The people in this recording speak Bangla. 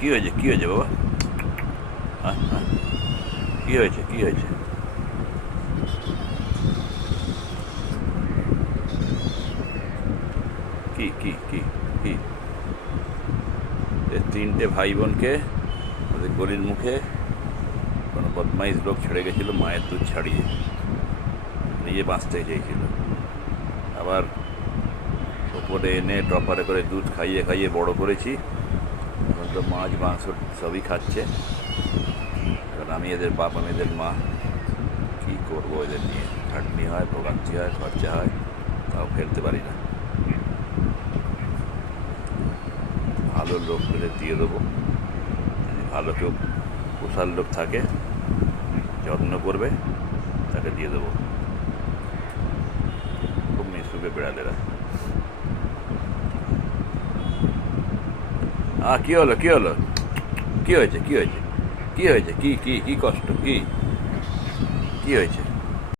কী হয়েছে কী হয়েছে বাবা? হ্যাঁ হ্যাঁ, কী হয়েছে কী হয়েছে? কি কি কি কি? এ তিনটে ভাই বোনকে ওদের গলির মুখে কোনো বদমাইশ লোক ছেড়ে গেছিলো মায়ের দুধ ছাড়িয়ে, নিজে বাঁচতে চেয়েছিল। আবার ওপরে এনে টপারে করে দুধ খাইয়ে খাইয়ে বড় করেছি। এখন তো মাছ মাংস সবই খাচ্ছে। কারণ আমি এদের বাপ, আমি এদের মা, কী করবো এদের নিয়ে? খাটনি হয়, ভোগান্তি হয়, খরচা হয়, তাও ফেলতে পারি না। ভালো লোক পেলে দিয়ে দেবো, যদি ভালো কেউ পোষার লোক থাকে যত্ন করবে তাকে দিয়ে দেবো। খুব মিশুকে বেড়ালেরা। কী হলো কী হলো? কী হয়েছে কী হয়েছে কী হয়েছে? কী কী কী কষ্ট? কী কী হয়েছে?